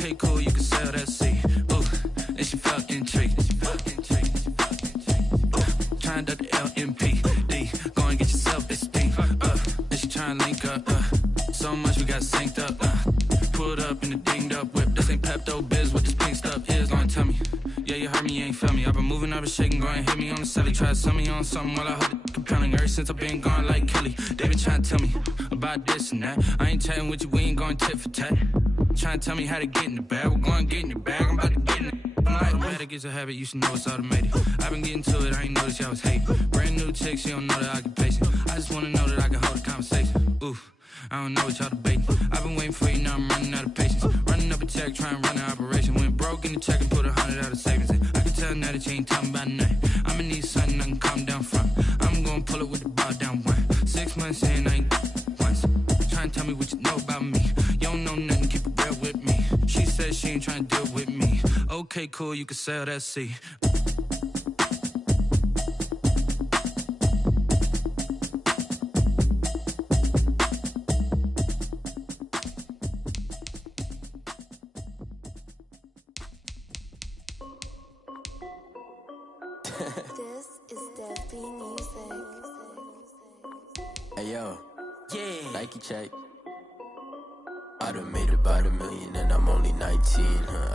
Okay, cool, you can sail that sea. Ooh, and she felt intrigued. Trying to the LMPD. Go and get yourself esteem. And she trying to link up. So much we got synced up. Pulled up in the dinged up whip. This ain't Pepto Biz, what this pink stuff is. Gonna tell me. Yeah, you heard me, you ain't felt me. I've been moving, I've been shaking, go and hit me on the celly. Try to sell me on something while I hold it compelling. Ever since I've been gone like Kelly. They been trying to tell me about this and that. I ain't chatting with you, we ain't going tit for tat. Trying to tell me how to get in the bag. We're going to get in your bag, I'm about to get in it. I'm like, automatic is a habit, you should know it's automated. I've been getting to it, I ain't noticed y'all was hating. Brand new chick, she don't know that I can pace it. I just wanna know that I can hold a conversation. Oof, I don't know what y'all debating. I've been waiting for you, now I'm running out of patience. Running up a check, trying to run an operation. Went broke in the check and put 100 out of savings in. I can tell now that you ain't talking about nothing. I'ma need something I can calm down from. I'm gonna pull it with the bar down one. 6 months in, I ain't once. Trying to tell me what you know about me. You don't know nothing, keep it real with me. She said she ain't trying to deal with me. Okay, cool, you can sail that sea. This is Deadbeat Music. Hey yo, yeah, Nike check. I done made about $1 million and I'm only 19.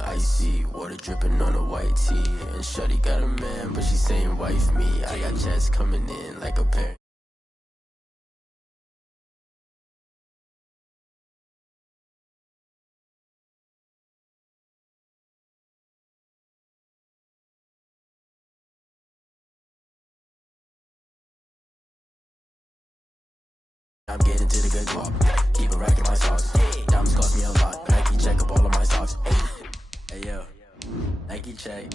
Icy water dripping on a white tee. And shorty got a man, but she saying wife me. I got checks coming in like a parent. I'm getting to the good guap. Keep a rack in my socks. Diamonds cost me a lot. Nike check up all of my socks. Hey yo, Nike check.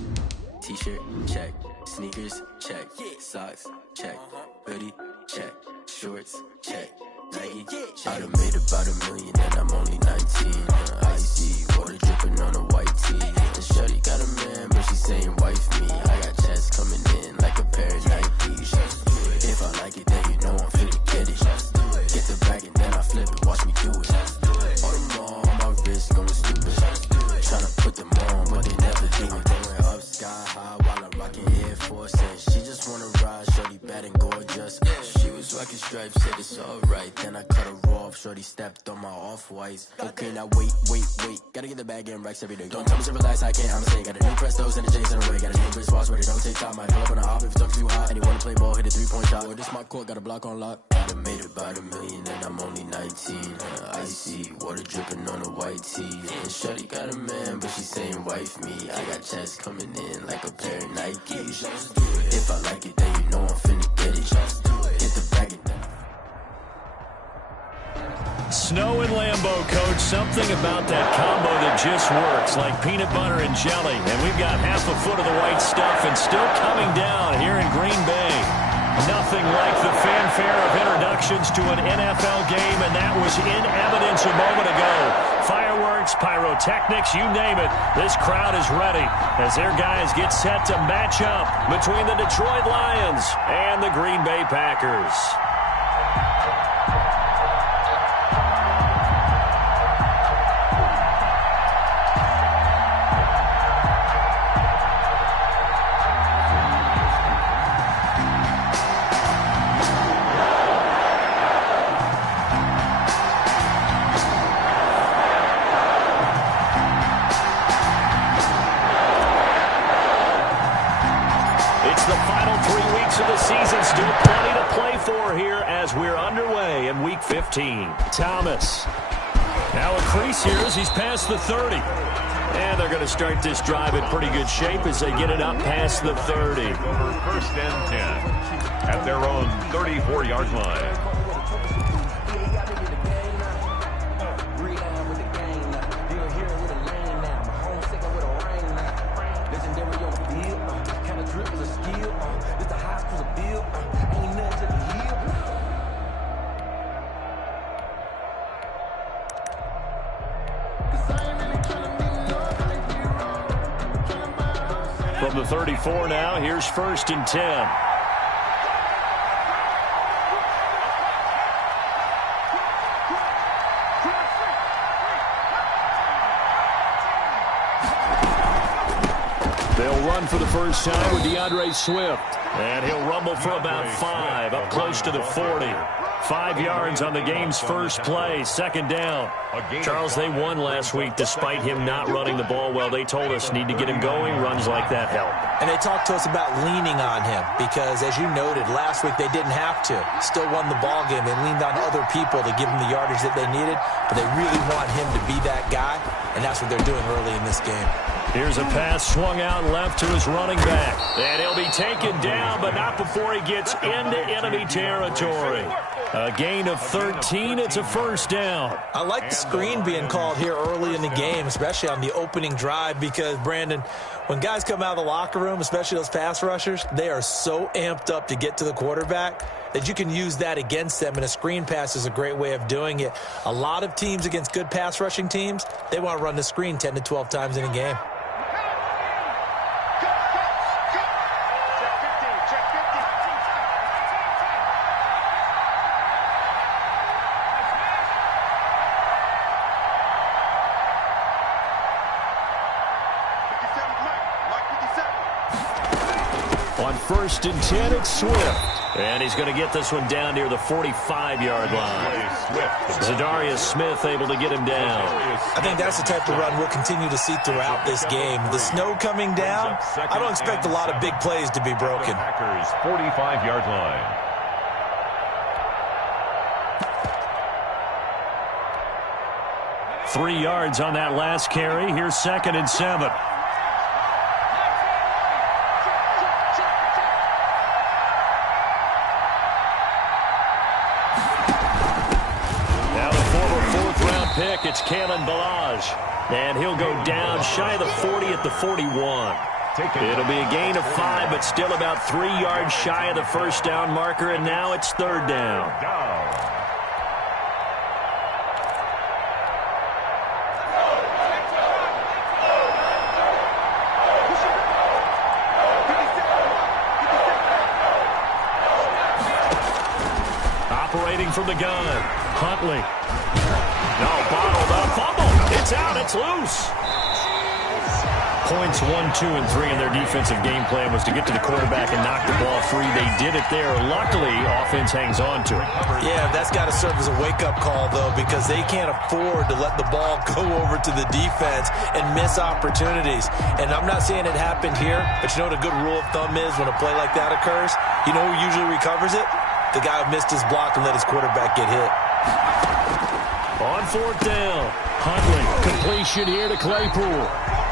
T-shirt check. Sneakers check. Socks check. Hoodie check. Shorts check. Nike check. I done made about $1 million and I'm only 19. Icy water dripping on a white tee. And shorty got a man, but she saying wife me. I got checks coming in like a pair of Nikes. If I like it, then you know I'm finna get it. Get the bag and then I flip it, watch me do it. All them on my wrist going stupid. Tryna put them on, but they never do it. Going up sky high while I'm rocking Air Force. And she just wanna ride, shorty bad and gorgeous. She was rocking stripes, said it's alright. Then I cut her off, shorty stepped on my off-whites. Okay, now wait. Gotta get the bag and racks every day. Don't tell me to relax, I can't, I'm saying. Got a new Prestos and a J's in the way. Got a new Chris Foss, where they don't take time. Might pull up on a hop if it's up too high. And he wanna play ball, hit a 3-point shot. Or this my court, got a block on lock. I done made about $1 million and I'm only 19. Icy water dripping on a white tee. And shorty got a man, but she saying wife me. I got checks coming in like a pair of Nikes. If I like it, then you know I'm finna get it. Get the bag and Snow and Lambeau, Coach. Something about that combo that just works, like peanut butter and jelly. And we've got half a foot of the white stuff and still coming down here in Green Bay. Nothing like the fanfare of introductions to an NFL game, and that was in evidence a moment ago. Fireworks, pyrotechnics, you name it. This crowd is ready as their guys get set to match up between the Detroit Lions and the Green Bay Packers. Of the season, still plenty to play for here as we're underway in Week 15. Thomas. Now a crease here as he's past the 30. And they're going to start this drive in pretty good shape as they get it up past the 30. First and 10 at their own 34-yard line. From the 34 now, here's first and 10. They'll run for the first time with DeAndre Swift. And he'll rumble for about 5, up close to the 40. 5 yards on the game's first play, second down. Charles, they won last week despite him not running the ball well. They told us need to get him going. Runs like that help. And they talked to us about leaning on him because, as you noted, last week they didn't have to. Still won the ball game. They leaned on other people to give him the yardage that they needed, but they really want him to be that guy, and that's what they're doing early in this game. Here's a pass swung out left to his running back. And he'll be taken down, but not before he gets into enemy territory. A gain of 13. It's a first down. I like the screen being called here early in the game, especially on the opening drive, because, Brandon, when guys come out of the locker room, especially those pass rushers, they are so amped up to get to the quarterback that you can use that against them, and a screen pass is a great way of doing it. A lot of teams against good pass rushing teams, they want to run the screen 10 to 12 times in a game. On 1st and 10, it's Swift. And he's going to get this one down near the 45-yard line. Zadarius Smith able to get him down. I think that's the type of run we'll continue to see throughout this game. The snow coming down, I don't expect a lot of big plays to be broken. Packers 45-yard line. Three yards on that last carry. Here's 2nd and 7. Pick. It's Kalen Balaj. And he'll go down shy of the 40 at the 41. It'll be a gain of 5, but still about 3 yards shy of the first down marker, and now it's 3rd down. Operating from the gun, Huntley. No, bottled up, fumble. It's out, it's loose. Points 1, 2, and 3 in their defensive game plan was to get to the quarterback and knock the ball free. They did it there. Luckily, offense hangs on to it. Yeah, that's got to serve as a wake-up call, though, because they can't afford to let the ball go over to the defense and miss opportunities. And I'm not saying it happened here, but you know what a good rule of thumb is when a play like that occurs? You know who usually recovers it? The guy who missed his block and let his quarterback get hit. On 4th down, Huntley, completion here to Claypool.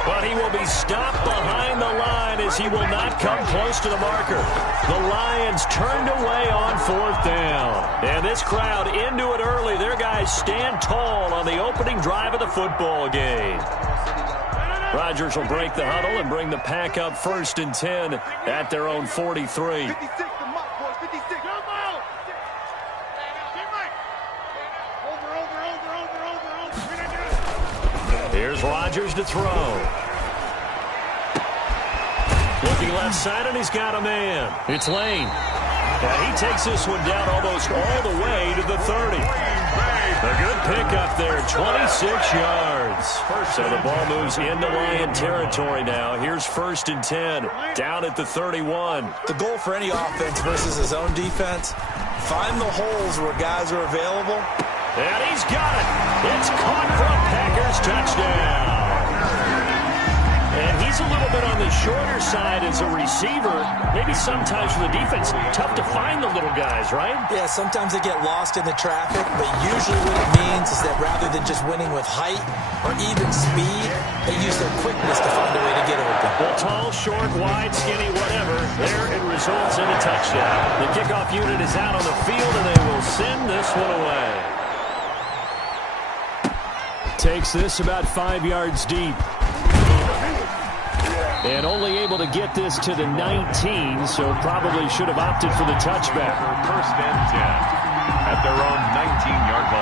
But he will be stopped behind the line as he will not come close to the marker. The Lions turned away on 4th down. And this crowd into it early. Their guys stand tall on the opening drive of the football game. Rodgers will break the huddle and bring the pack up 1st and 10 at their own 43. Here's Rodgers to throw. Looking left side, and he's got a man. It's Lane. And he takes this one down almost all the way to the 30. A good pickup there, 26 yards. So the ball moves into Lion territory now. Here's 1st and 10, down at the 31. The goal for any offense versus his own defense, find the holes where guys are available. And he's got it. It's caught for a Packers touchdown. And he's a little bit on the shorter side as a receiver. Maybe sometimes for the defense, tough to find the little guys, right? Yeah, sometimes they get lost in the traffic, but usually what it means is that rather than just winning with height or even speed, they use their quickness to find a way to get open. Well, tall, short, wide, skinny, whatever, there it results in a touchdown. The kickoff unit is out on the field, and they will send this one away. Takes this about 5 yards deep. And only able to get this to the 19, so probably should have opted for the touchback. 1st and 10 at their own 19-yard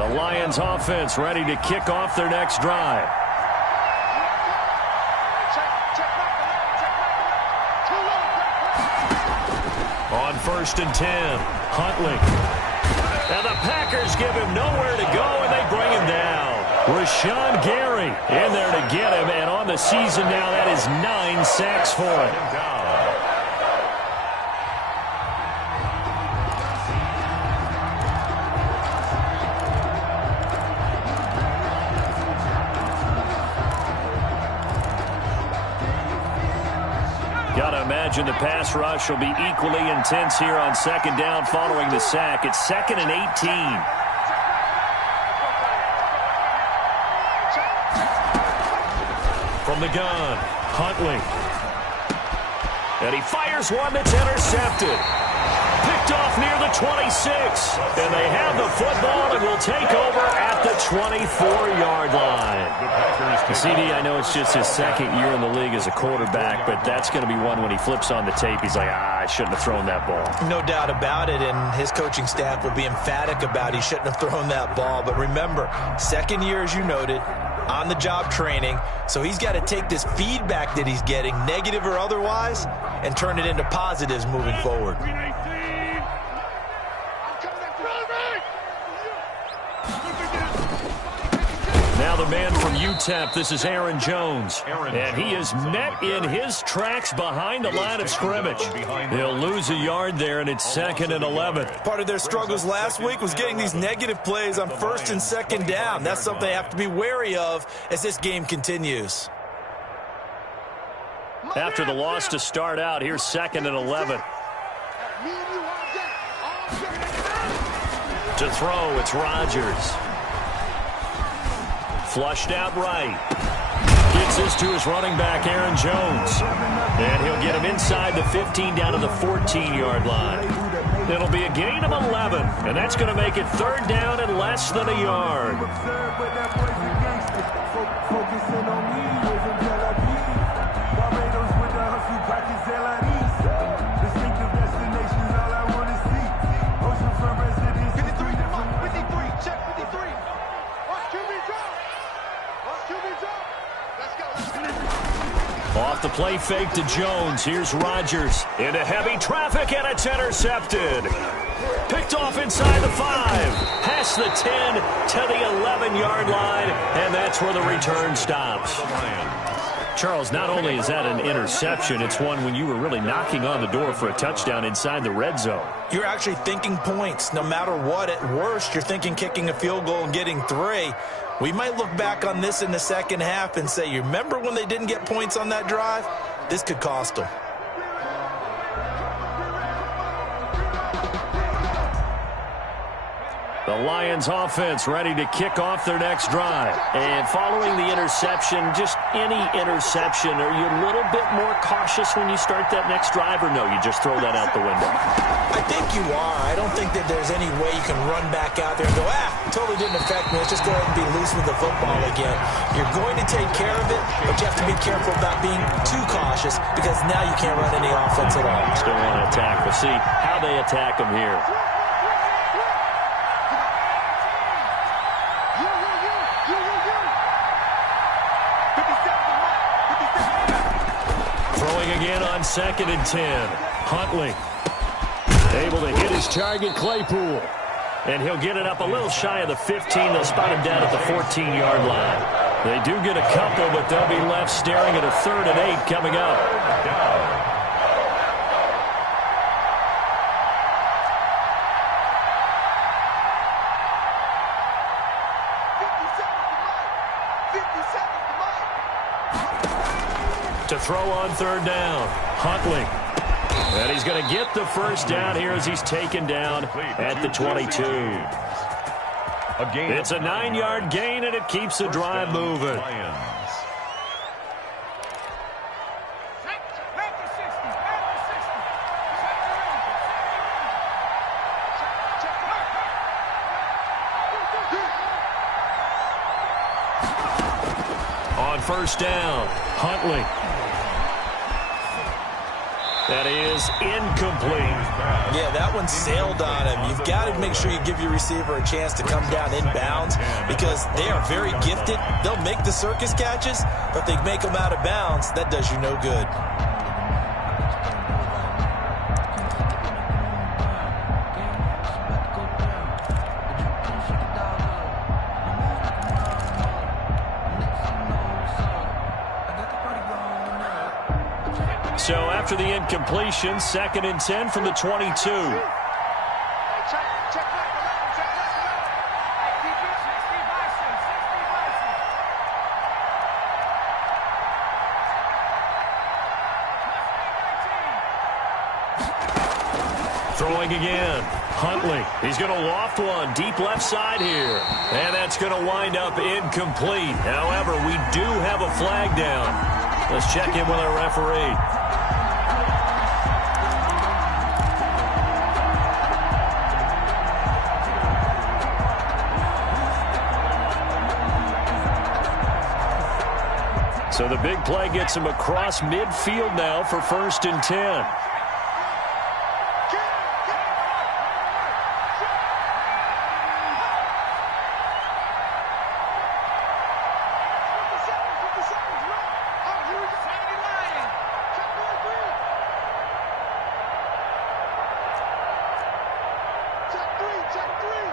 line. The Lions offense ready to kick off their next drive. On 1st and 10, Huntley. And the Packers give him nowhere to go, and they bring him down. Rashawn Gary in there to get him, and on the season now, that is 9 sacks for him. Got to imagine the pass rush will be equally intense here on 2nd down following the sack. It's 2nd and 18. From the gun, Huntley. And he fires one that's intercepted. Picked off near the 26. And they have the football and will take over at the 24-yard line. CD, I know it's just his 2nd year in the league as a quarterback, but that's going to be one when he flips on the tape. He's like, I shouldn't have thrown that ball. No doubt about it, and his coaching staff will be emphatic about he shouldn't have thrown that ball. But remember, 2nd year, as you noted, on-the-job training, so he's got to take this feedback that he's getting, negative or otherwise, and turn it into positives moving forward. Now the man from UTEP, this is Aaron Jones. And he is met in his tracks behind the line of scrimmage. He'll lose a yard there, and it's 2nd and 11. Part of their struggles last week was getting these negative plays on 1st and 2nd down. That's something they have to be wary of as this game continues. After the loss to start out, here's 2nd and 11. To throw, it's Rodgers. Flushed out right. Gets this to his running back, Aaron Jones. And he'll get him inside the 15 down to the 14-yard line. It'll be a gain of 11, and that's going to make it 3rd down and less than a yard. Off the play fake to Jones. Here's Rodgers into heavy traffic, and it's intercepted. Picked off inside the 5. Past the 10 to the 11-yard line, and that's where the return stops. Charles, not only is that an interception, it's one when you were really knocking on the door for a touchdown inside the red zone. You're actually thinking points. No matter what, at worst, you're thinking kicking a field goal and getting 3. We might look back on this in the 2nd half and say, you remember when they didn't get points on that drive? This could cost them. The Lions offense ready to kick off their next drive. And following the interception, just any interception, are you a little bit more cautious when you start that next drive, or no, you just throw that out the window? I think you are. I don't think that there's any way you can run back out there and go, totally didn't affect me. Let's just go ahead and be loose with the football again. You're going to take care of it, but you have to be careful about being too cautious because now you can't run any offense at all. Still want to attack. We'll see how they attack them here. Again on 2nd and 10. Huntley able to hit his target, Claypool. And he'll get it up a little shy of the 15. They'll spot him down at the 14-yard line. They do get a couple, but they'll be left staring at a 3rd and 8 coming up. To throw on 3rd down, Huntley. And he's going to get the 1st down here as he's taken down at the 22. It's a 9-yard gain, and it keeps the drive moving. On 1st down, Huntley. That is incomplete. Yeah, that one sailed on him. You've got to make sure you give your receiver a chance to come down inbounds because they are very gifted. They'll make the circus catches, but if they make them out of bounds, that does you no good. So after the incompletion, 2nd and 10 from the 22. Throwing again. Huntley. He's going to loft one deep left side here. And that's going to wind up incomplete. However, we do have a flag down. Let's check in with our referee. So the big play gets him across midfield now for 1st and 10.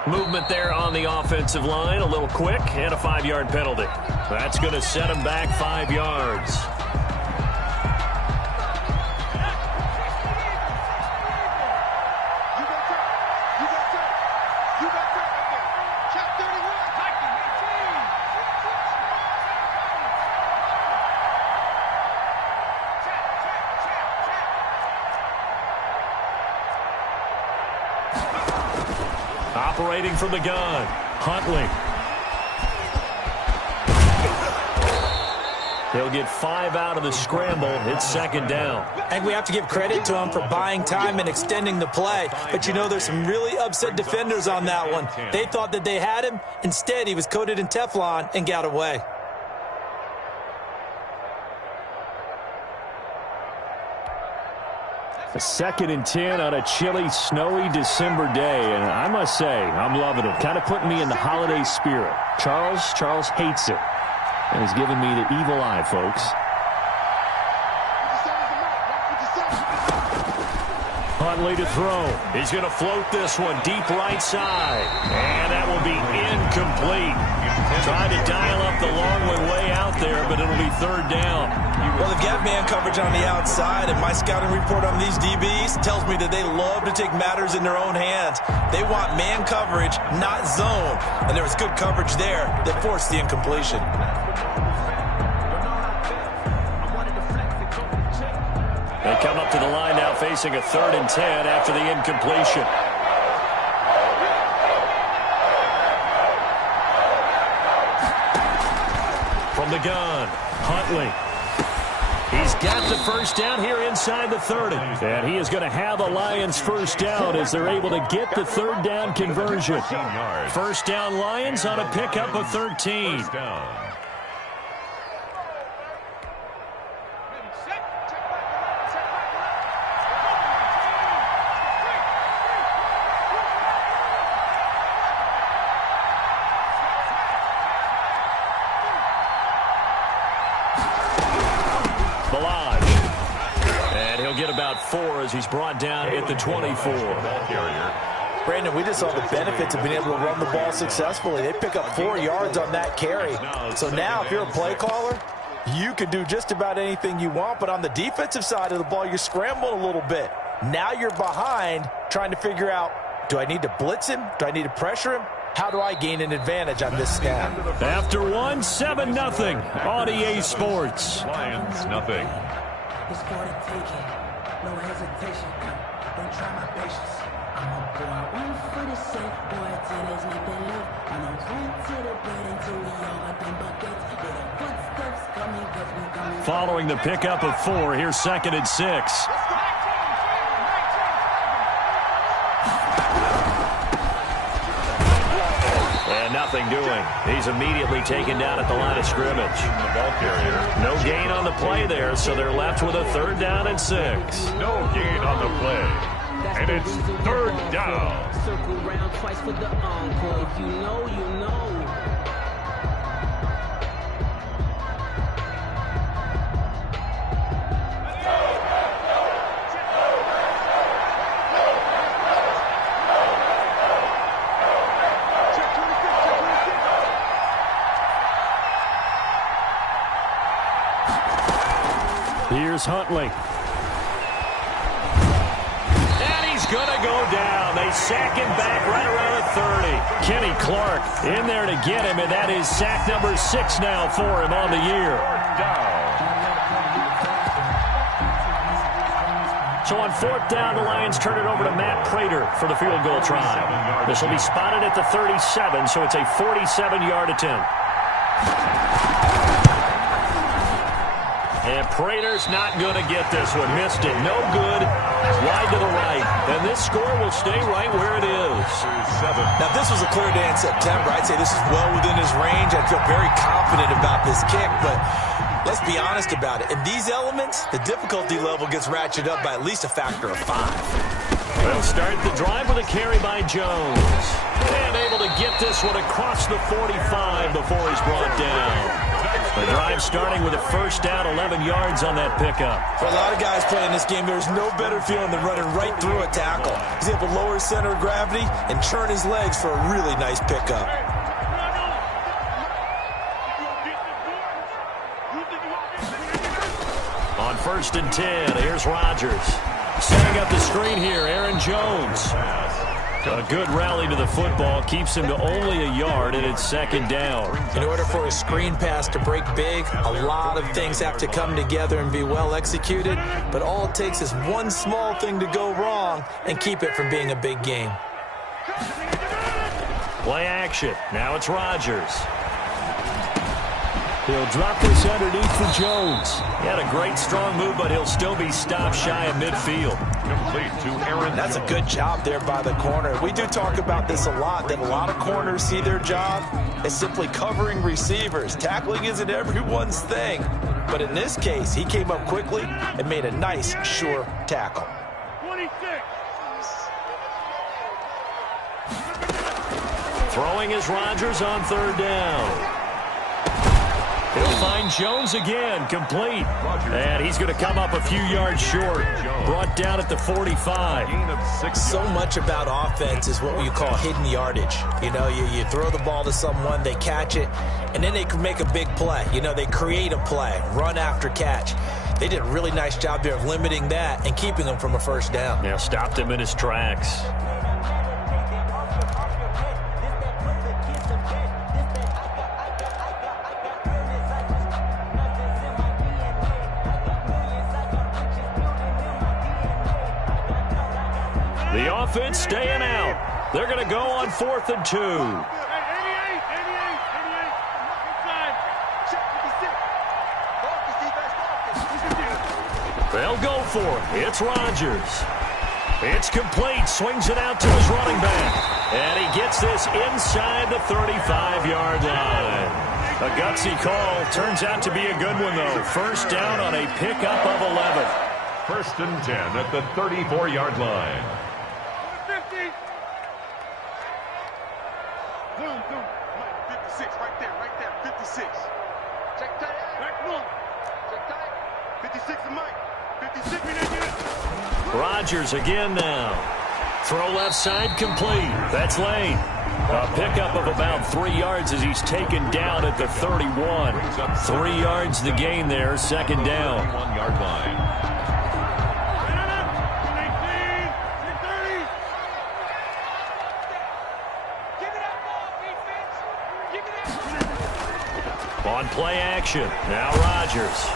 Movement there on the offensive line, a little quick, and a 5-yard penalty. That's going to set him back 5 yards. Operating from the gun, Huntley. He'll get 5 out of the scramble. It's 2nd down. I think we have to give credit to him for buying time and extending the play. But, you know, there's some really upset defenders on that one. They thought that they had him. Instead, he was coated in Teflon and got away. A 2nd and 10 on a chilly, snowy December day. And I must say, I'm loving it. Kind of putting me in the holiday spirit. Charles hates it. And he's giving me the evil eye, folks. Huntley to throw. He's going to float this one deep right side. And that will be incomplete. Tried to dial up the long way out there, but it'll be 3rd down. Well, they've got man coverage on the outside, and my scouting report on these DBs tells me that they love to take matters in their own hands. They want man coverage, not zone. And there was good coverage there that forced the incompletion. They come up to the line now facing a 3rd and 10 after the incompletion. From the gun, Huntley. He's got the 1st down here inside the 30. And he is going to have a Lions 1st down as they're able to get the 3rd down conversion. 1st down Lions on a pickup of 13. Get about 4 as he's brought down at the 24. Brandon, we just saw the benefits of being able to run the ball successfully. They pick up 4 yards on that carry. So now if you're a play caller, you can do just about anything you want. But on the defensive side of the ball, you're scrambling a little bit. Now you're behind trying to figure out, do I need to blitz him? Do I need to pressure him? How do I gain an advantage on this snap? After 1, 7-0 on EA Sports. Lions, nothing. It's for the taking. No hesitation. Don't try my patience. I'ma go out one for the sake. Boy, till there's nothing left. I'ma run to the bed until we all got them buckets. Yeah, the footsteps coming cause we coming. Following the pickup of 4, here's 2nd and 6. And nothing doing. He's immediately taken down at the line of scrimmage. The ball carrier. No gain on the play there, so they're left with a 3rd down and 6. No gain on the play. And it's 3rd down. Circle round twice for the encore. If you know, you know. Here's Huntley. he's going to go down. They sack him back right around the 30. Kenny Clark in there to get him, and that is sack number 6 now for him on the year. So on 4th down, the Lions turn it over to Matt Prater for the field goal try. This will be spotted at the 37, so it's a 47-yard attempt. And Prater's not going to get this one. Missed it. No good. Wide to the right. And this score will stay right where it is. Now, if this was a clear day in September, I'd say this is well within his range. I feel very confident about this kick, but let's be honest about it. In these elements, the difficulty level gets ratcheted up by at least a factor of 5. They'll start the drive with a carry by Jones. And able to get this one across the 45 before he's brought down. The drive starting with a first down, 11 yards on that pickup. For a lot of guys playing this game, there's no better feeling than running right through a tackle. He's able to lower his center of gravity and churn his legs for a really nice pickup. On 1st and 10, here's Rodgers. Setting up the screen here, Aaron Jones. A good rally to the football, keeps him to only a yard, and it's 2nd down. In order for a screen pass to break big, a lot of things have to come together and be well executed, but all it takes is one small thing to go wrong and keep it from being a big game. Play action. Now it's Rodgers. He'll drop this underneath for Jones. He had a great strong move, but he'll still be stopped shy of midfield. Complete to Aaron. That's a good job there by the corner. We do talk about this a lot, that a lot of corners see their job as simply covering receivers. Tackling isn't everyone's thing. But in this case, he came up quickly and made a nice, sure tackle. 26. Throwing is Rodgers on 3rd down. He'll find Jones again, complete. And he's going to come up a few yards short. Brought down at the 45. So much about offense is what you call hidden yardage. You know, you throw the ball to someone, they catch it, and then they can make a big play. You know, they create a play, run after catch. They did a really nice job there of limiting that and keeping him from a first down. Yeah, stopped him in his tracks. The offense staying out. They're going to go on 4th and 2. They'll go for it. It's Rodgers. It's complete. Swings it out to his running back. And he gets this inside the 35-yard line. A gutsy call. Turns out to be a good one, though. First down on a pickup of 11. 1st and 10 at the 34-yard line. Rodgers again now. Throw left side complete. That's Lane. A pickup of about 3 yards as he's taken down at the 31. 3 yards the gain there, 2nd down. 1-yard line. On play action, now Rodgers.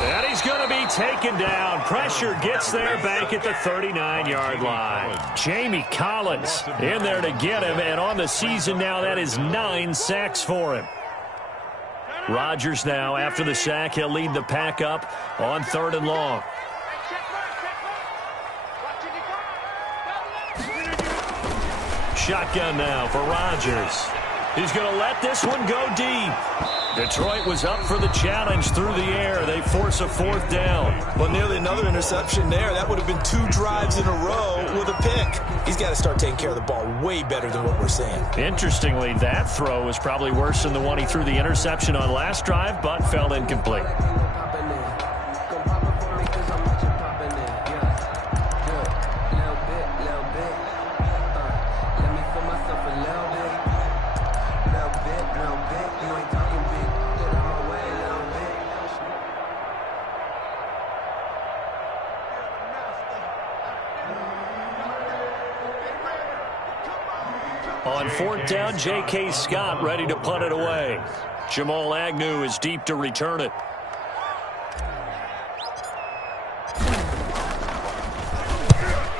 And he's going to be taken down. Pressure gets there back at the 39-yard line. Jamie Collins in there to get him, and on the season now, that is 9 sacks for him. Rodgers now, after the sack, he'll lead the pack up on 3rd and long. Shotgun now for Rodgers. He's going to let this one go deep. Detroit was up for the challenge through the air. They force a 4th down. Well, nearly another interception there. That would have been 2 drives in a row with a pick. He's got to start taking care of the ball way better than what we're seeing. Interestingly, that throw was probably worse than the one he threw the interception on last drive, but fell incomplete. On fourth down, J.K. Scott ready to punt it away. Jamal Agnew is deep to return it.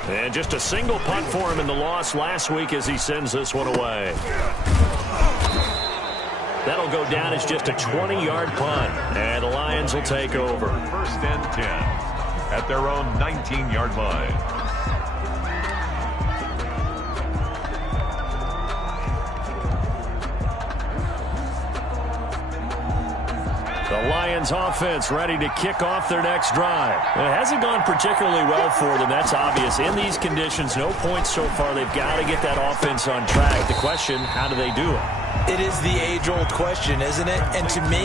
And just a single punt for him in the loss last week as he sends this one away. That'll go down as just a 20-yard punt, and the Lions will take over. First and 10 at their own 19-yard line. The Lions offense ready to kick off their next drive. It hasn't gone particularly well for them. That's obvious. In these conditions, no points so far. They've got to get that offense on track. The question, how do they do it? It is the age-old question, isn't it? And to me,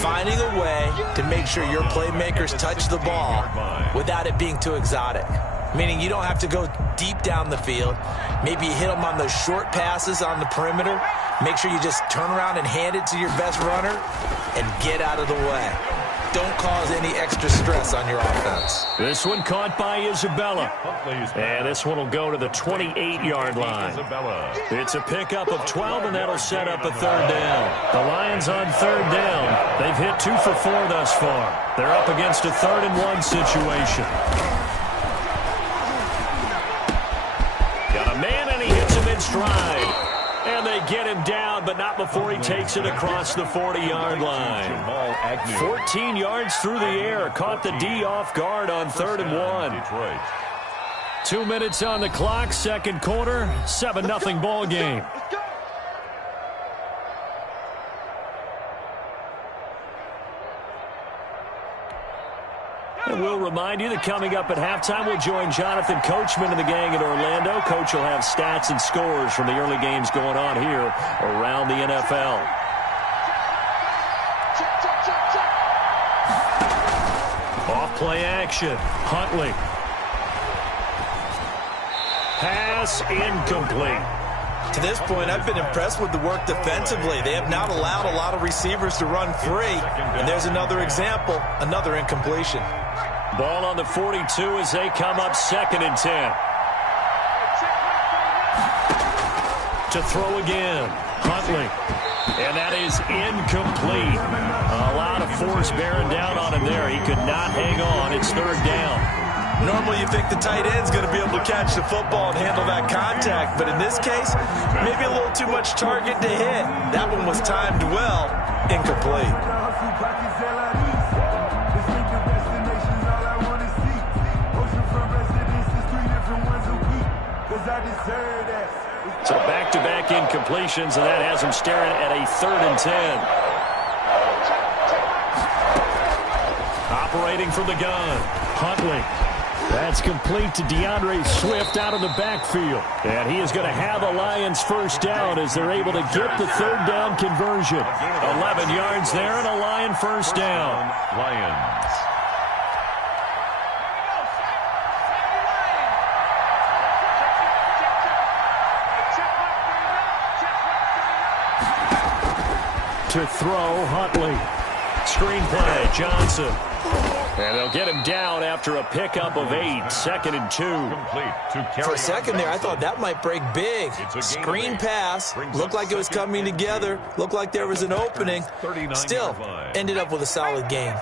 finding a way to make sure your playmakers touch the ball without it being too exotic. Meaning you don't have to go deep down the field. Maybe you hit them on those short passes on the perimeter. Make sure you just turn around and hand it to your best runner and get out of the way. Don't cause any extra stress on your offense. This one caught by Isabella. And this one will go to the 28-yard line. It's a pickup of 12, and that'll set up a third down. The Lions on third down. They've hit 2 for 4 thus far. They're up against a 3rd-and-1 situation. Got a man, and he hits him in stride. And they get him down, but not before he takes it across the 40-yard line. 14 yards through the air. Caught the D off guard on 3rd and 1. 2 minutes on the clock, second quarter, 7-0 ball game. And we'll remind you that coming up at halftime, we'll join Jonathan Coachman and the gang in Orlando. Coach will have stats and scores from the early games going on here around the NFL. Off play action. Huntley. Pass incomplete. To this point, I've been impressed with the work defensively. They have not allowed a lot of receivers to run free. And there's another example, another incompletion. Ball on the 42 as they come up 2nd and 10. To throw again. Huntley. And that is incomplete. A lot of force bearing down on him there. He could not hang on. It's 3rd down. Normally you think the tight end's going to be able to catch the football and handle that contact. But in this case, maybe a little too much target to hit. That one was timed well. Incomplete. So back-to-back incompletions, and that has him staring at a 3rd and 10. Operating from the gun. Huntley. That's complete to DeAndre Swift out of the backfield. And he is going to have a Lions first down as they're able to get the 3rd down conversion. 11 yards there and a Lion first down. Lions. To throw, Huntley. Screen play, Johnson. And they'll get him down after a pickup of 8. 2nd and 2. For a second there, I thought that might break big. Screen pass. Looked like it was coming together. Looked like there was an opening. Still, ended up with a solid game.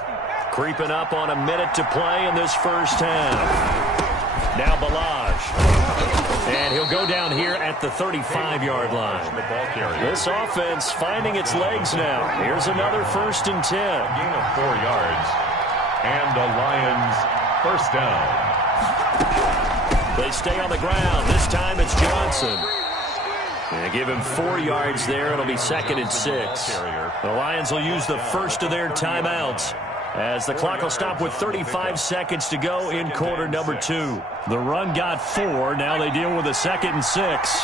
Creeping up on a minute to play in this first half. Now Balaj. And he'll go down here at the 35-yard line. This offense finding its legs now. Here's another 1st and 10. A gain of 4 yards. And the Lions first down. They stay on the ground. This time it's Johnson. And give him 4 yards there. It'll be 2nd and 6. The Lions will use the first of their timeouts as the clock will stop with 35 seconds to go in quarter number 2. The run got 4. Now they deal with a 2nd and 6.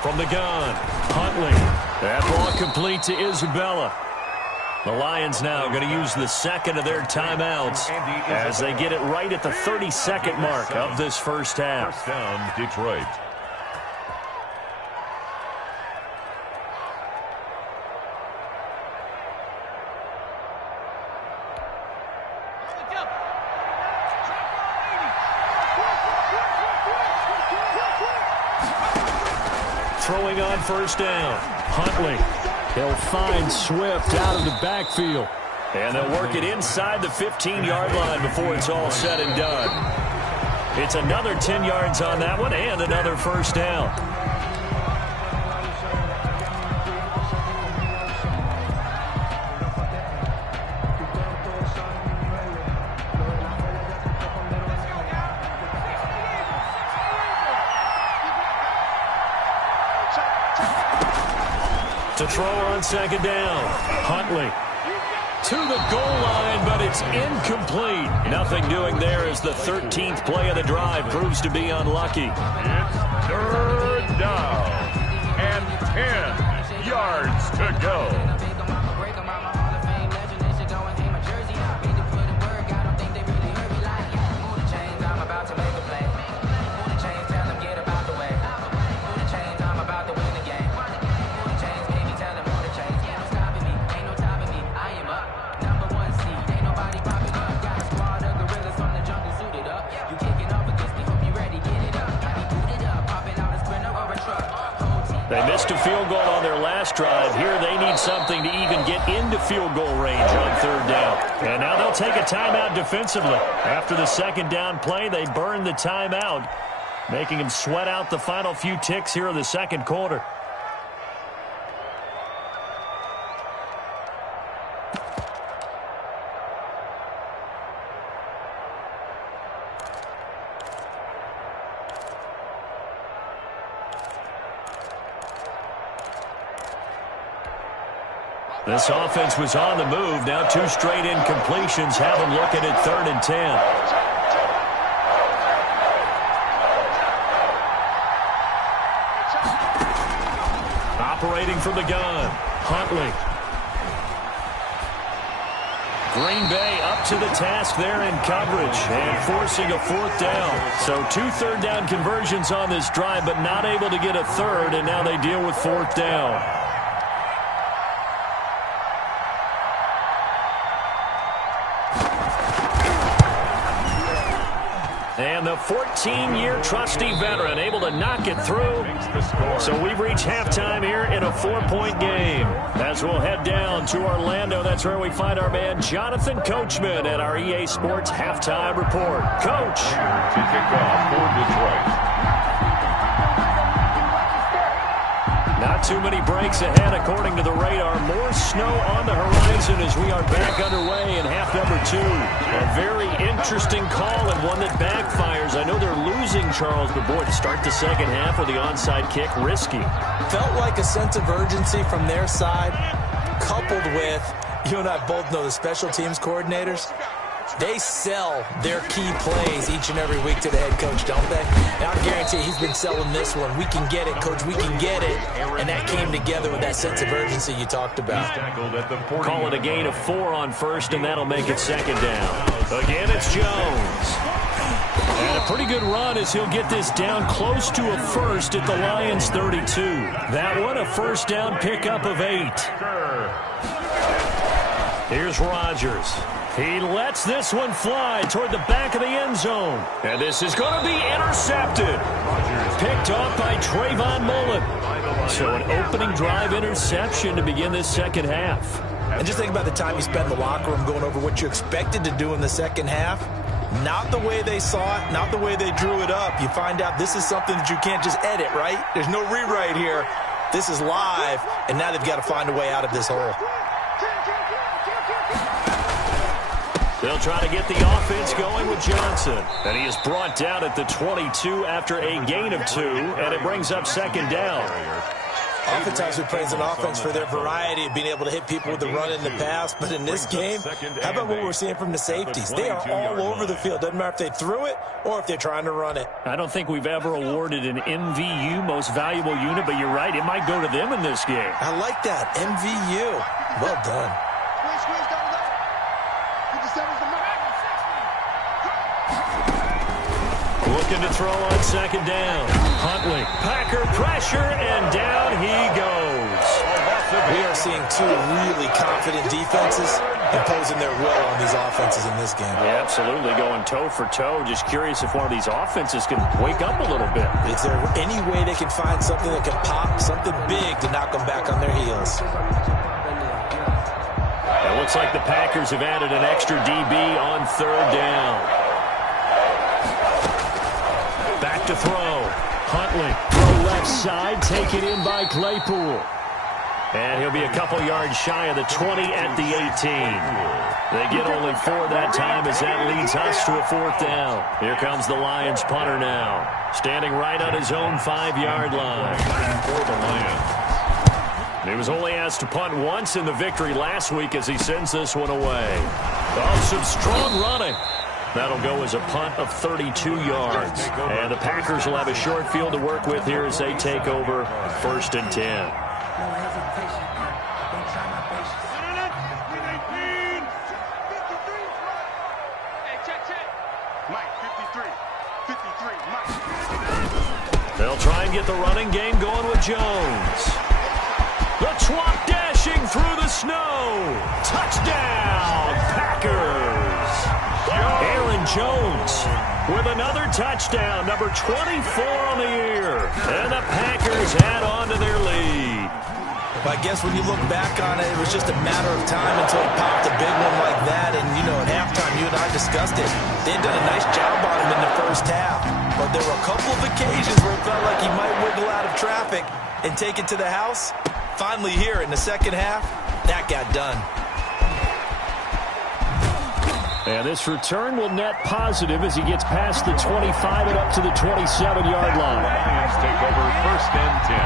From the gun, Huntley. That ball complete to Isabella. The Lions now going to use the 2nd of their timeouts as they get it right at the 32nd mark of this first half. First down, Detroit. throwing on first down. Huntley. He'll find Swift out of the backfield. And they'll work it inside the 15-yard line before it's all said and done. It's another 10 yards on that one and another first down. To throw on second down. Huntley to the goal line, but it's incomplete. Nothing doing there as the 13th play of the drive proves to be unlucky. It's third down and 10 yards to go. They missed a field goal on their last drive. Here they need something to even get into field goal range on third down. And now they'll take a timeout defensively. After the second down play, they burn the timeout, making them sweat out the final few ticks here in the second quarter. This offense was on the move. Now 2 straight incompletions have them looking at 3rd and 10. Operating from the gun, Huntley. Green Bay up to the task there in coverage and forcing a 4th down. So 2 third down conversions on this drive, but not able to get a third, and now they deal with 4th down. And the 14-year trusty veteran able to knock it through. So we've reached halftime here in a 4-point game. As we'll head down to Orlando, that's where we find our man Jonathan Coachman at our EA Sports Halftime Report. Coach. To kick off for Detroit. Not too many breaks ahead according to the radar. More snow on the horizon as we are back underway in half number 2. A very interesting call and one that backfires. I know they're losing, Charles, but boy, to start the second half with the onside kick, risky. Felt like a sense of urgency from their side, coupled with, you and I both know the special teams coordinators. They sell their key plays each and every week to the head coach, don't they? And I guarantee he's been selling this one. We can get it, coach. We can get it. And that came together with that sense of urgency you talked about. Call it a gain of 4 on first, and that'll make it second down. Again, it's Jones. And a pretty good run as he'll get this down close to a first at the Lions' 32. That one, a first down pickup of 8. Here's Rodgers. He lets this one fly toward the back of the end zone. And this is going to be intercepted. Picked off by Trayvon Mullen. So an opening drive interception to begin this second half. And just think about the time you spent in the locker room going over what you expected to do in the second half. Not the way they saw it, not the way they drew it up. You find out this is something that you can't just edit, right? There's no rewrite here. This is live, and now they've got to find a way out of this hole. They'll try to get the offense going with Johnson. And he is brought down at the 22 after a gain of 2, and it brings up second down. Oftentimes we praise an offense for their variety of being able to hit people with the run in the pass, but in this game, how about what we're seeing from the safeties? They are all over the field. Doesn't matter if they threw it or if they're trying to run it. I don't think we've ever awarded an MVU, most valuable unit, but you're right, it might go to them in this game. I like that, MVU. Well done. Looking to throw on second down. Huntley, Packer pressure, and down he goes. We are seeing 2 really confident defenses imposing their will on these offenses in this game. Yeah, absolutely, going toe for toe. Just curious if one of these offenses can wake up a little bit. Is there any way they can find something that can pop, something big to knock them back on their heels? It looks like the Packers have added an extra DB on third down. Back to throw. Huntley, throw left side, taken in by Claypool. And he'll be a couple yards shy of the 20 at the 18. They get only 4 that time as that leads us to a 4th down. Here comes the Lions punter now, standing right on his own 5-yard line. For the Lions. He was only asked to punt once in the victory last week as he sends this one away. Oh, some strong running. That'll go as a punt of 32 yards. And the Packers will have a short field to work with here as they take over 1st and 10. No hesitation. Don't try my patience. Mike, 53, Mike. They'll try and get the running game going with Jones. The twop dashing through the snow. Touchdown, Packers. Aaron Jones with another touchdown, number 24 on the year. And the Packers add on to their lead. Well, I guess when you look back on it, it was just a matter of time until he popped a big one like that. And, you know, at halftime, you and I discussed it. They had done a nice job on him in the first half. But there were a couple of occasions where it felt like he might wiggle out of traffic and take it to the house. Finally here in the second half, that got done. And this return will net positive as he gets past the 25 and up to the 27-yard line. Lions take over 1st and 10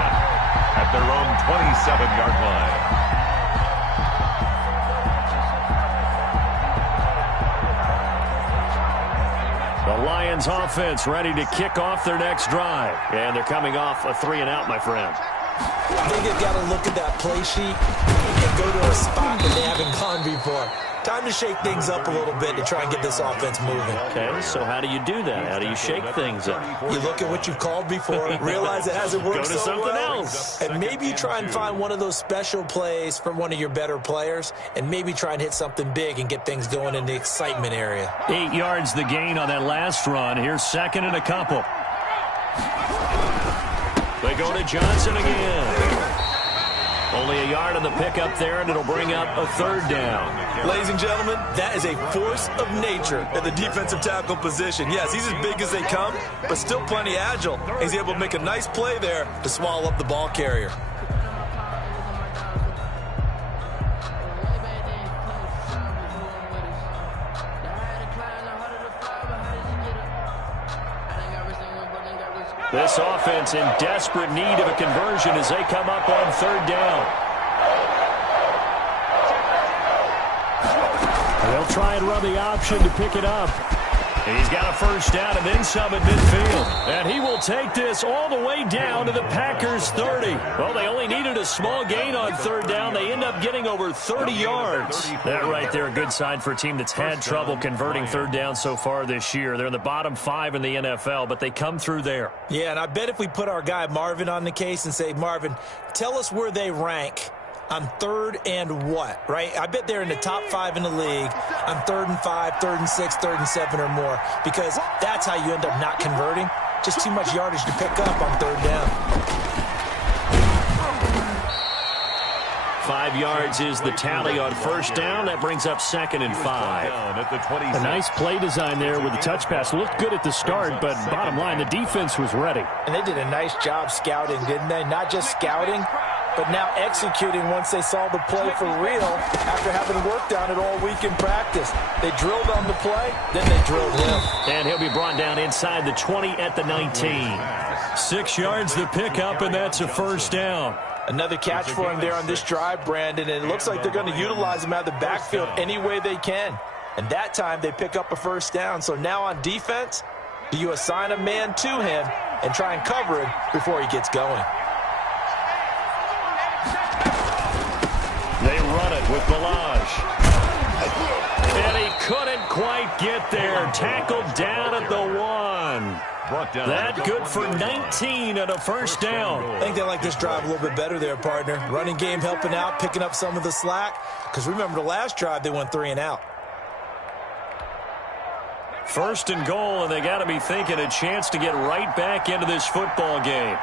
at their own 27-yard line. The Lions offense ready to kick off their next drive. And they're coming off a 3-and-out, my friend. I think they've got to look at that play sheet and go to a spot that they haven't gone before. Time to shake things up a little bit to try and get this offense moving. Okay, so how do you do that? How do you shake things up? You look at what you've called before, realize it hasn't worked Go to so something well, else. and maybe you try and find one of those special plays from one of your better players, and maybe try and hit something big and get things going in the excitement area. 8 yards the gain on that last run. Here's 2nd and a couple. They go to Johnson again. Only a yard on the pickup there, and it'll bring up a 3rd down. Ladies and gentlemen, that is a force of nature at the defensive tackle position. Yes, he's as big as they come, but still plenty agile. He's able to make a nice play there to swallow up the ball carrier. This offense in desperate need of a conversion as they come up on 3rd down. They'll try and run the option to pick it up. He's got a 1st down and then some at midfield. And he will take this all the way down to the Packers' 30. Well, they only needed a small gain on 3rd down. They end up getting over 30 yards. That right there, a good sign for a team that's had trouble converting 3rd down so far this year. They're in the bottom 5 in the NFL, but they come through there. Yeah, and I bet if we put our guy Marvin on the case and say, Marvin, tell us where they rank on 3rd and what, right? I bet they're in the top 5 in the league on 3rd and 5, 3rd and 6, 3rd and 7 or more, because that's how you end up not converting. Just too much yardage to pick up on 3rd down. 5 yards is the tally on 1st down. That brings up 2nd and 5. A nice play design there with the touch pass. Looked good at the start, but bottom line, the defense was ready. And they did a nice job scouting, didn't they? Not just scouting, but now executing once they saw the play for real after having worked on it all week in practice. They drilled on the play, then they drilled him. And he'll be brought down inside the 20 at the 19. 6 yards the pickup, and that's a 1st down. Another catch for him there on this drive, Brandon, and it looks like they're going to utilize him out of the backfield any way they can. And that time they pick up a 1st down. So now on defense, do you assign a man to him and try and cover him before he gets going? They run it with Balaj. And he couldn't quite get there. Tackled down at the 1. brought down. That good for 19 and a first down. I think they like this drive a little bit better there, partner. Running game helping out, picking up some of the slack. Because remember the last drive, they went 3 and out. First and goal, and they got to be thinking a chance to get right back into this football game.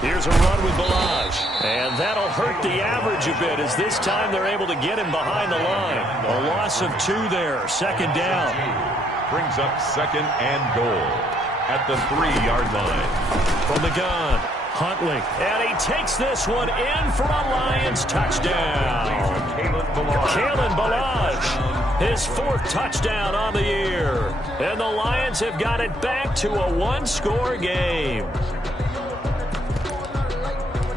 Here's a run with Balaj. And that'll hurt the average a bit as this time they're able to get him behind the line. A loss of 2 there. Second down. Brings up second and goal at the 3-yard line. From the gun, Huntley. And he takes this one in for a Lions touchdown. Kalen Balaj, his 4th touchdown on the year. And the Lions have got it back to a 1-score game.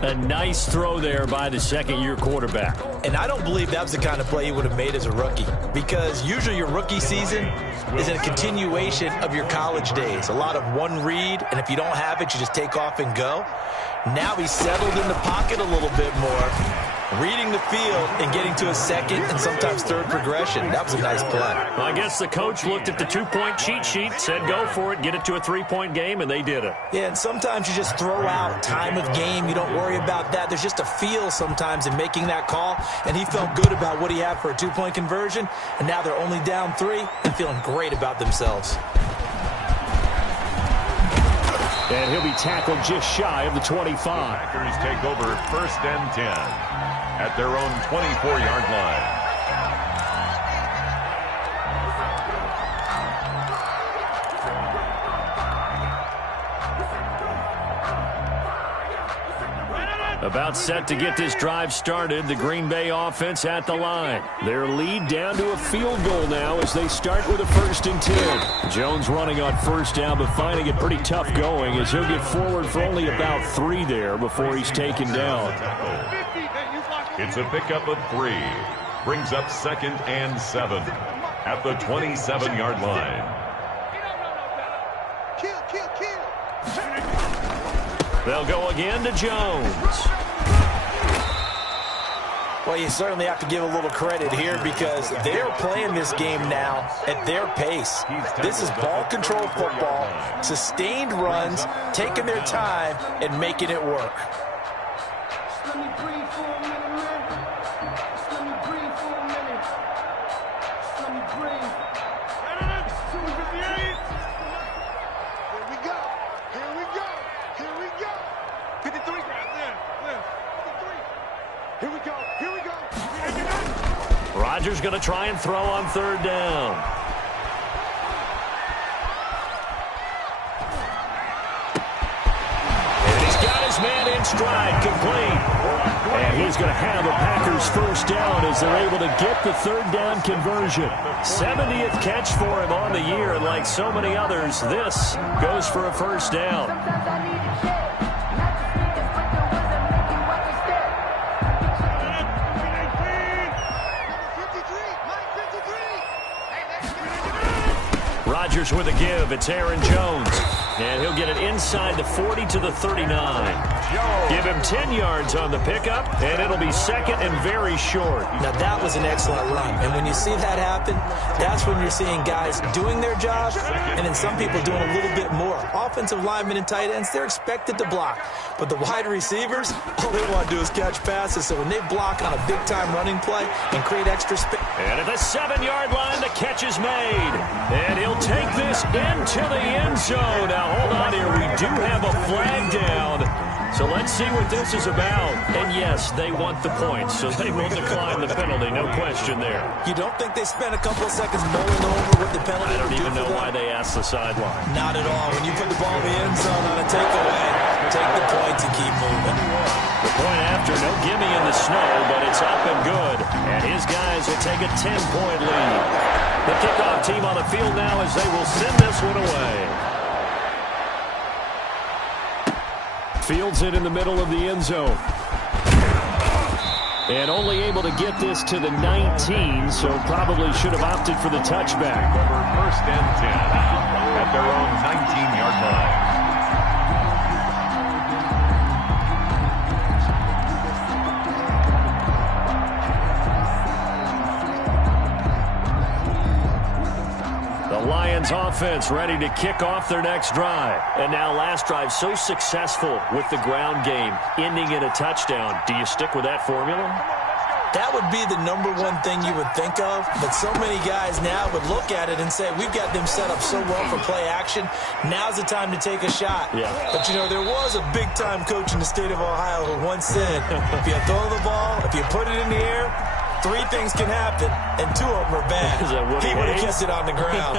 A nice throw there by the second-year quarterback. And I don't believe that was the kind of play he would have made as a rookie, because usually your rookie season is a continuation of your college days. A lot of one read, and if you don't have it, you just take off and go. Now he's settled in the pocket a little bit more, reading the field and getting to a second and sometimes third progression. That was a nice play. Well, I guess the coach looked at the 2-point cheat sheet, said go for it, get it to a 3-point game, and they did it. Yeah, and sometimes you just throw out time of game. You don't worry about that. There's just a feel sometimes in making that call, and he felt good about what he had for a 2-point conversion, and now they're only down 3 and feeling great about themselves. And he'll be tackled just shy of the 25. Packers take over first and 10 at their own 24-yard line. About set to get this drive started, the Green Bay offense at the line. Their lead down to a field goal now as they start with a 1st and 10. Jones running on first down, but finding it pretty tough going as he'll get forward for only about 3 there before he's taken down. It's a pickup of 3. Brings up second and 7 at the 27-yard line. They'll go again to Jones. Well, you certainly have to give a little credit here because they're playing this game now at their pace. This is ball control football, sustained runs, taking their time and making it work. Rodgers going to try and throw on 3rd down. And he's got his man in stride, complete. And he's going to have a Packers 1st down as they're able to get the 3rd down conversion. 70th catch for him on the year, and like so many others, this goes for a 1st down. Rodgers with a give. It's Aaron Jones. And he'll get it inside the 40 to the 39. Give him 10 yards on the pickup, and it'll be second and very short. Now, that was an excellent run. And when you see that happen, that's when you're seeing guys doing their job and then some people doing a little bit more. Offensive linemen and tight ends, they're expected to block. But the wide receivers, all they want to do is catch passes. So when they block on a big-time running play and create extra space. And at the 7-yard line, the catch is made. And he'll take this into the end zone. Now, hold on here. We do have a flag down. So let's see what this is about. And yes, they want the points, so they will decline the penalty. No question there. You don't think they spent a couple of seconds mulling over what the penalty I don't would do even know why they asked the sideline. Not at all. When you put the ball in the end zone on a takeaway, take the points and keep moving. The point after, no gimme in the snow, but it's up and good. And his guys will take a 10-point lead. The kickoff team on the field now as they will send this one away. Fields it in the middle of the end zone. And only able to get this to the 19, so probably should have opted for the touchback. Over first and 10 at their own 19-yard line. Lions offense ready to kick off their next drive. And now last drive so successful with the ground game, ending in a touchdown. Do you stick with that formula? That would be the number one thing you would think of, but so many guys now would look at it and say, we've got them set up so well for play action, now's the time to take a shot. Yeah. But, you know, there was a big-time coach in the state of Ohio who once said, if you throw the ball, if you put it in the air, 3 things can happen, and 2 of them are bad. He would have kept it on the ground.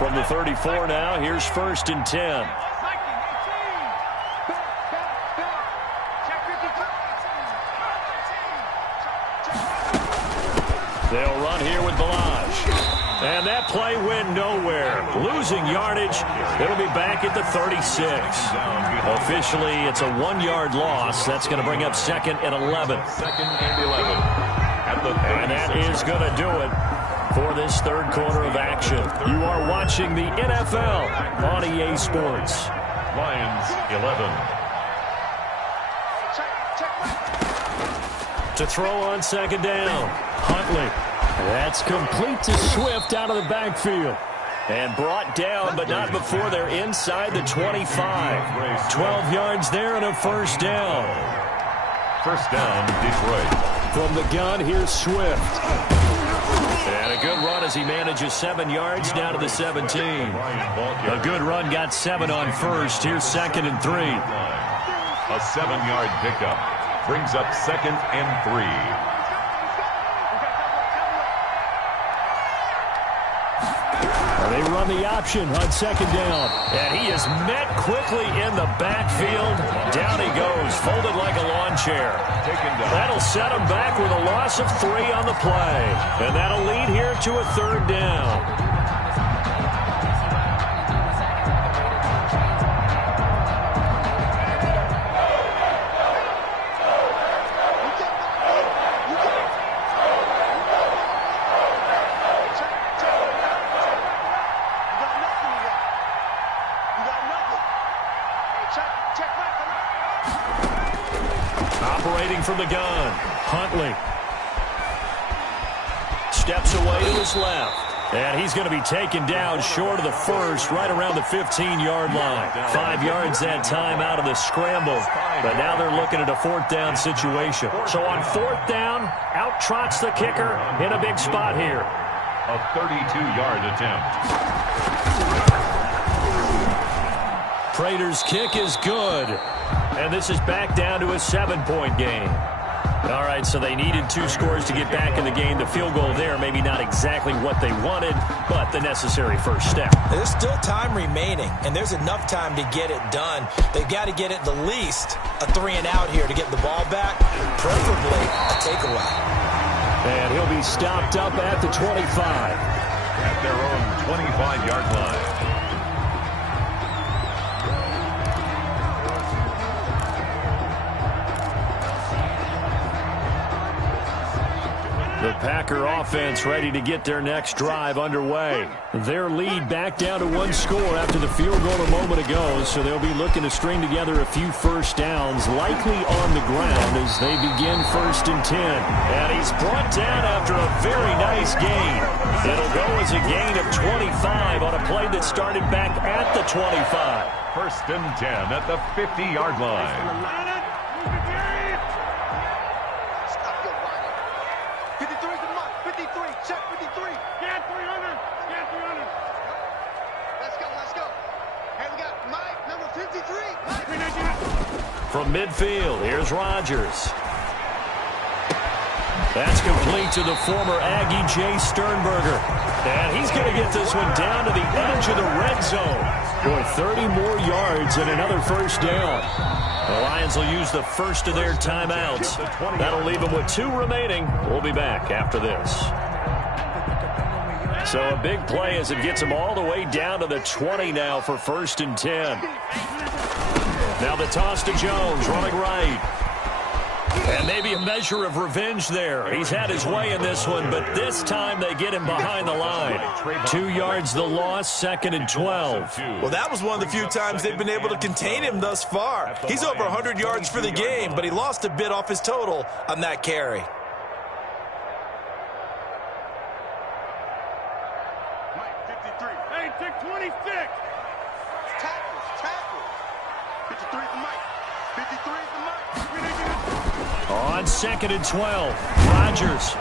From the 34 now, here's 1st and 10. They'll run here with Balaj. And that play went nowhere. Losing yardage. It'll be back at the 36. Officially, it's a 1-yard loss. That's going to bring up 2nd and 11. 2nd and 11. And that is going to do it for this 3rd quarter of action. You are watching the NFL on EA Sports. Lions 11. To throw on 2nd down. Huntley. That's complete to Swift out of the backfield. And brought down, but not before they're inside the 25. 12 yards there and a 1st down. 1st down, Detroit. From the gun, here's Swift. And a good run as he manages 7 yards down to the 17. A good run got 7 on 1st. Here's 2nd and 3. A 7-yard pickup brings up 2nd and 3. They run the option on 2nd down. And he is met quickly in the backfield. Down he goes, folded like a lawn chair. That'll set him back with a loss of 3 on the play. And that'll lead here to a 3rd down. Operating from the gun, Huntley. Steps away to his left. And he's going to be taken down short of the 1st, right around the 15-yard line. 5 yards that time out of the scramble. But now they're looking at a 4th down situation. So on 4th down, out trots the kicker in a big spot here. A 32-yard attempt. Prater's kick is good. And this is back down to a 7-point game. All right, so they needed 2 scores to get back in the game. The field goal there, maybe not exactly what they wanted, but the necessary first step. There's still time remaining, and there's enough time to get it done. They've got to get it the least a 3-and-out here to get the ball back, preferably a takeaway. And he'll be stopped up at the 25. At their own 25-yard line. The Packer offense ready to get their next drive underway. Their lead back down to 1 score after the field goal a moment ago, so they'll be looking to string together a few first downs, likely on the ground as they begin 1st and 10. And he's brought down after a very nice gain. It'll go as a gain of 25 on a play that started back at the 25. 1st and 10 at the 50-yard line. 53, check 53. Get 300. Get 300. Let's go. Hey, we got Mike, number 53. Mike. From midfield, here's Rodgers. That's complete to the former Aggie Jay Sternberger. And he's going to get this one down to the edge of the red zone. For 30 more yards and another 1st down. The Lions will use the first of their timeouts. That'll leave them with 2 remaining. We'll be back after this. So a big play as it gets them all the way down to the 20 now for 1st and 10. Now the toss to Jones, running right. And maybe a measure of revenge there. He's had his way in this one, but this time they get him behind the line. 2 yards the loss, 2nd and 12. Well, that was one of the few times they've been able to contain him thus far. He's over 100 yards for the game, but he lost a bit off his total on that carry. Mike, 53. Hey, take 26. Tackles. 53 for Mike. 53 for Mike. On 2nd and 12, Rodgers.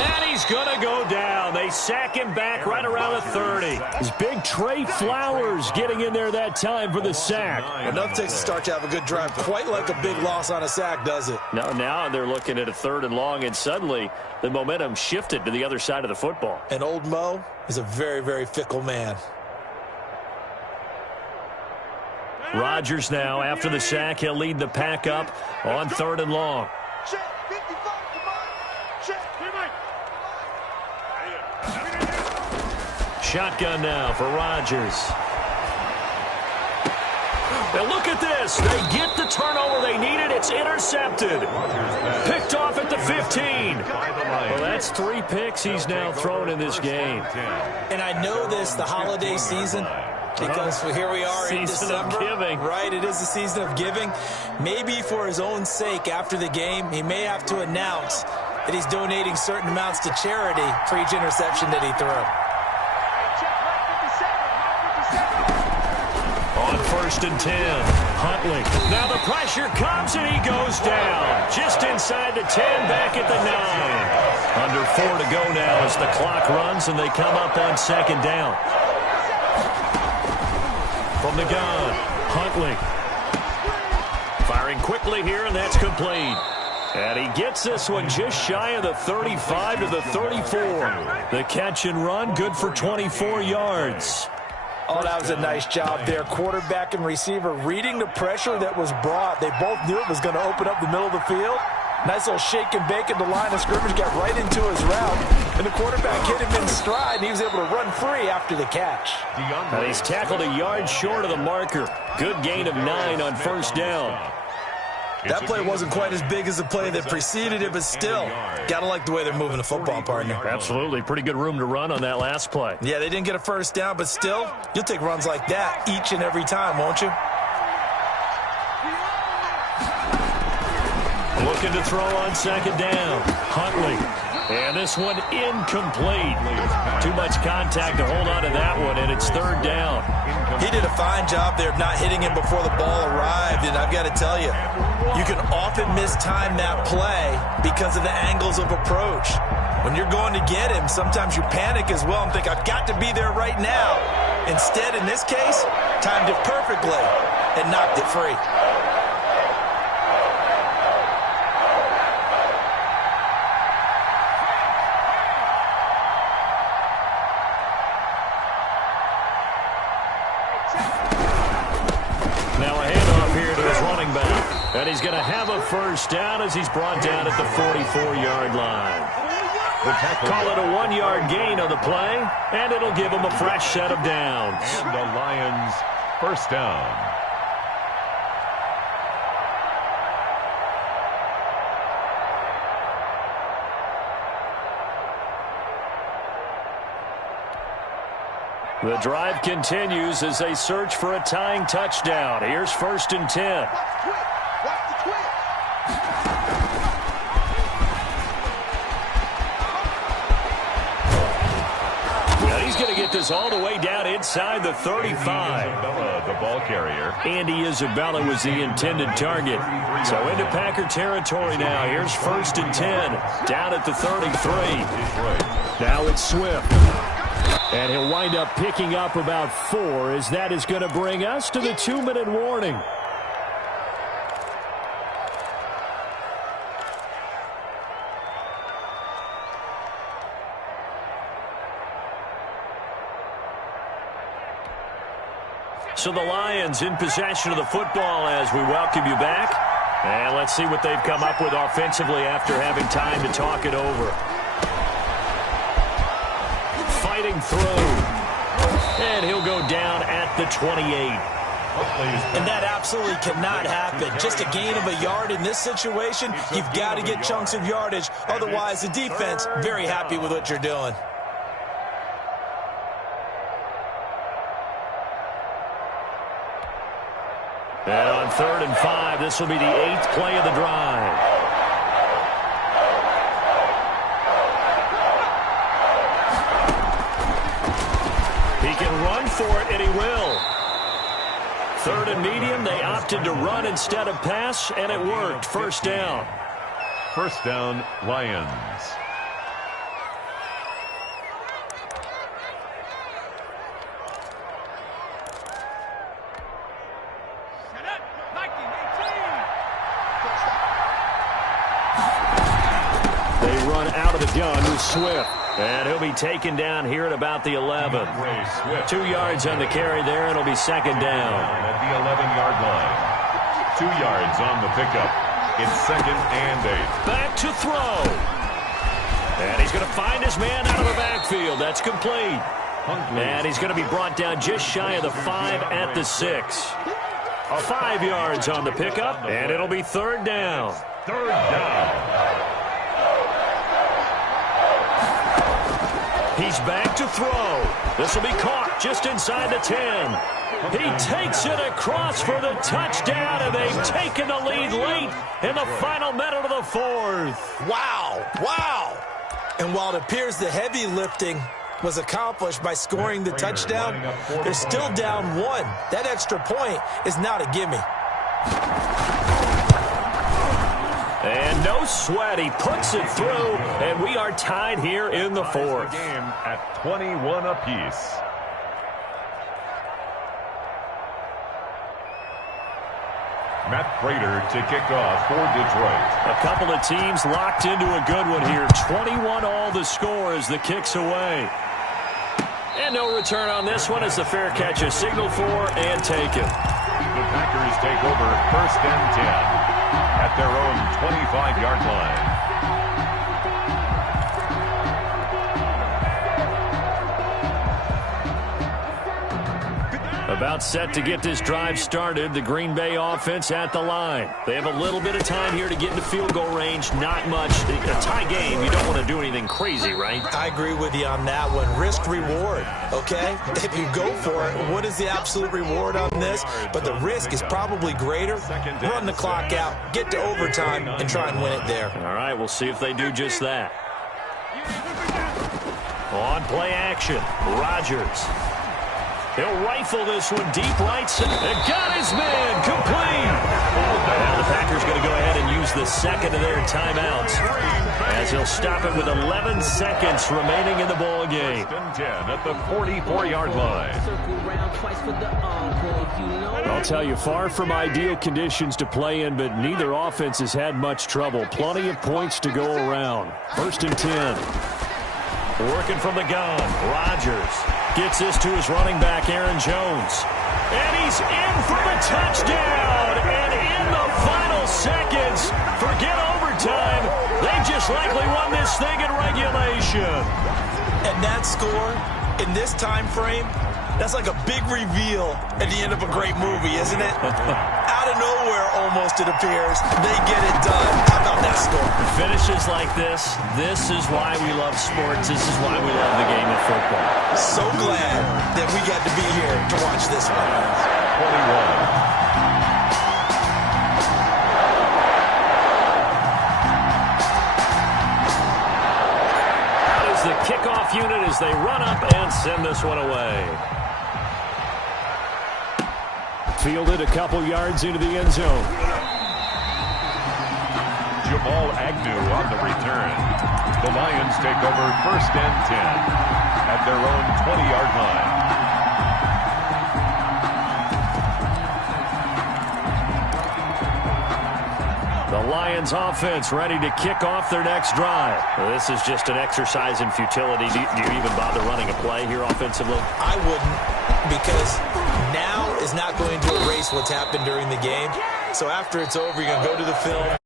And he's going to go down. They sack him back right around the 30. His big Trey Flowers getting in there that time for the sack. Enough takes to start to have a good drive. Quite like a big loss on a sack, does it? Now they're looking at a 3rd and long, and suddenly the momentum shifted to the other side of the football. And old Mo is a very, very fickle man. Rodgers now, after the sack, he'll lead the pack up on 3rd and long. Check. 55 for Mike. Check. Here, Mike. Shotgun now for Rodgers. Now look at this. They get the turnover they needed. It's intercepted. Picked off at the 15. Well, that's 3 picks he's now thrown in this game. And I know this, the holiday season, because here we are in December. Giving. Right, it is the season of giving. Maybe for his own sake after the game, he may have to announce that he's donating certain amounts to charity for each interception that he threw. On 1st and 10, Huntley. Now the pressure comes and he goes down. Just inside the 10, back at the 9. Under 4 to go now as the clock runs and they come up on 2nd down. From the gun, Huntley. Firing quickly here, and that's complete. And he gets this one just shy of the 35 to the 34. The catch and run, good for 24 yards. Oh, that was a nice job there. Quarterback and receiver reading the pressure that was brought. They both knew it was going to open up the middle of the field. Nice little shake and bake at the line of scrimmage, got right into his route. And the quarterback hit him in stride, and he was able to run free after the catch. And he's tackled a yard short of the marker. Good gain of 9 on 1st down. That play wasn't quite as big as the play that preceded it, but still, gotta like the way they're moving the football, partner. Absolutely. Pretty good room to run on that last play. Yeah, they didn't get a 1st down, but still, you'll take runs like that each and every time, won't you? Looking to throw on 2nd down. Huntley. And this one incomplete. Too much contact to hold on to that one, and it's 3rd down. He did a fine job there of not hitting him before the ball arrived, and I've got to tell you, you can often mistime that play because of the angles of approach. When you're going to get him, sometimes you panic as well and think, I've got to be there right now. Instead, in this case, timed it perfectly and knocked it free. And he's going to have a 1st down as he's brought down at the 44-yard line. Call it a 1-yard gain on the play, and it'll give him a fresh set of downs. And the Lions 1st down. The drive continues as they search for a tying touchdown. Here's 1st and 10. He's going to get this all the way down inside the 35. Isabella, the ball carrier. Andy Isabella was the intended target. So into Packer territory now. Here's 1st and 10. Down at the 33. Now it's Swift. And he'll wind up picking up about 4 as that is going to bring us to the 2-minute warning. So the Lions in possession of the football as we welcome you back. And let's see what they've come up with offensively after having time to talk it over. Fighting through. And he'll go down at the 28. And that absolutely cannot happen. Just a gain of a yard in this situation, you've got to get chunks of yardage. Otherwise, the defense, very happy with what you're doing. And on 3rd and 5, this will be the 8th play of the drive. He can run for it, and he will. 3rd and medium, they opted to run instead of pass, and it worked. First down. First down, Lions. They run out of the gun with Swift. And he'll be taken down here at about the 11. 2 yards on the carry there, and it'll be second down. At the 11-yard line. 2 yards on the pickup. It's 2nd and 8. Back to throw. And he's going to find his man out of the backfield. That's complete. And he's going to be brought down just shy of the 5 at the 6. 5 yards on the pickup, and it'll be 3rd down. 3rd down. He's back to throw. This will be caught just inside the 10. He takes it across for the touchdown, and they've taken the lead late in the final minute of the 4th. Wow, wow. And while it appears the heavy lifting was accomplished by scoring the touchdown, they're still down 1. That extra point is not a gimme. And no sweat. He puts it through, and we are tied here in the 4th. Game at 21 apiece. Matt Prater to kick off for Detroit. A couple of teams locked into a good one here. 21 all the score as the kick's away. And no return on this one as the fair catch is signaled for and taken. The Packers take over 1st and 10 at their own 25-yard line. About set to get this drive started, the Green Bay offense at the line. They have a little bit of time here to get into field goal range, not much. A tie game, you don't want to do anything crazy, right? I agree with you on that one. Risk-reward, okay? If you go for it, what is the absolute reward on this? But the risk is probably greater. Run the clock out, get to overtime, and try and win it there. All right, we'll see if they do just that. On play action, Rodgers. He'll rifle this one deep right center. And got his man complete. Now the Packers going to go ahead and use the second of their timeouts as he'll stop it with 11 seconds remaining in the ball game. 10 at the 44-yard line. I'll tell you, far from ideal conditions to play in, but neither offense has had much trouble. Plenty of points to go around. 1st and 10. Working from the gun, Rodgers. Gets this to his running back, Aaron Jones. And he's in for the touchdown. And in the final seconds, forget overtime, they just likely won this thing in regulation. And that score, in this time frame, that's like a big reveal at the end of a great movie, isn't it? Out of nowhere, almost, it appears, they get it done. How about that score? Finishes like this is why we love sports. This is why we love the game of football. So glad that we got to be here to watch this one. 21. The kickoff unit as they run up and send this one away. Fielded a couple yards into the end zone. Jamal Agnew on the return. The Lions take over 1st and 10 at their own 20-yard line. The Lions offense ready to kick off their next drive. Well, this is just an exercise in futility. Do you even bother running a play here offensively? I wouldn't, because now is not going to erase what's happened during the game. So after it's over, you're going to go to the film.